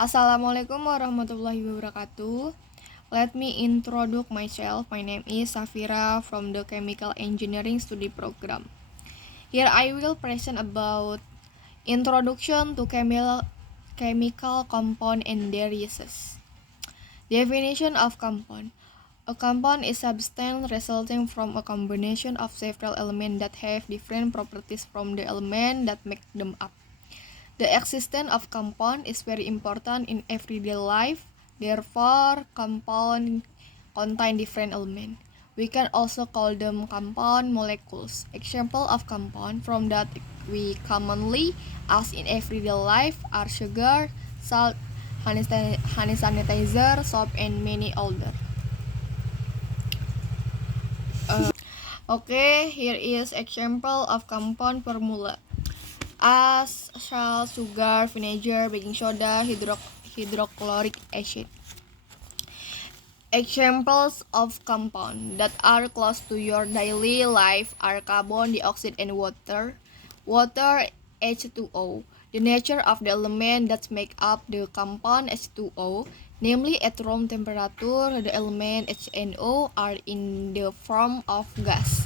Assalamualaikum warahmatullahi wabarakatuh. Let me introduce myself. My name is Safira from the Chemical Engineering Study Program. Here I will present about introduction to chemical compound and their uses. Definition of compound. A compound is substance resulting from a combination of several elements that have different properties from the element that make them up. The existence of compound is very important in everyday life. Therefore, compound contain different elements. We can also call them compound molecules. Example of compound from that we commonly use in everyday life are sugar, salt, hand sanitizer, soap, and many other. Okay, here is example of compound formula. As salt, sugar, vinegar, baking soda, hydrochloric acid. Examples of compounds that are close to your daily life are carbon dioxide and water. Water, H2O. The nature of the element that make up the compound H2O, namely at room temperature, the element HNO are in the form of gas.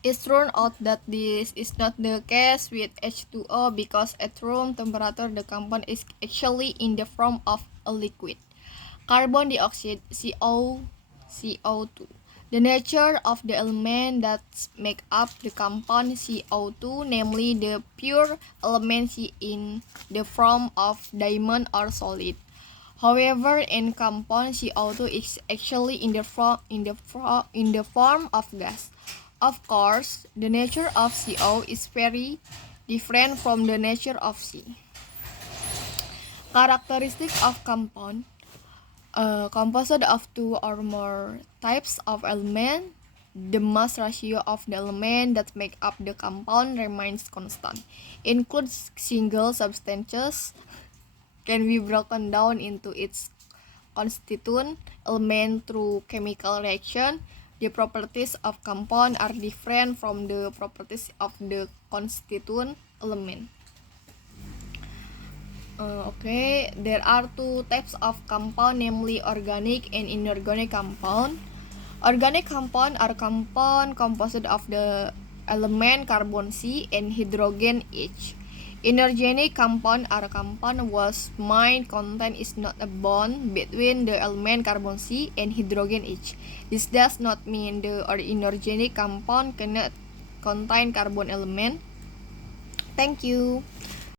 It turned out that this is not the case with H2O because at room temperature the compound is actually in the form of a liquid. Carbon dioxide CO2. The nature of the element that make up the compound CO2, namely the pure element C in the form of diamond or solid. However, in compound CO2 is actually in the form of gas. Of course, the nature of CO is very different from the nature of C. Characteristic of compound composed of two or more types of element. The mass ratio of the element that make up the compound remains constant. Includes single substances can be broken down into its constituent element through chemical reaction. The properties of compound are different from the properties of the constituent element. There are two types of compound, namely organic and inorganic compound. Organic compound are compound composed of the element carbon C and hydrogen H. Inorganic compound are compound whose main content is not a bond between the element carbon C and hydrogen H. This does not mean the inorganic compound cannot contain carbon element. Thank you.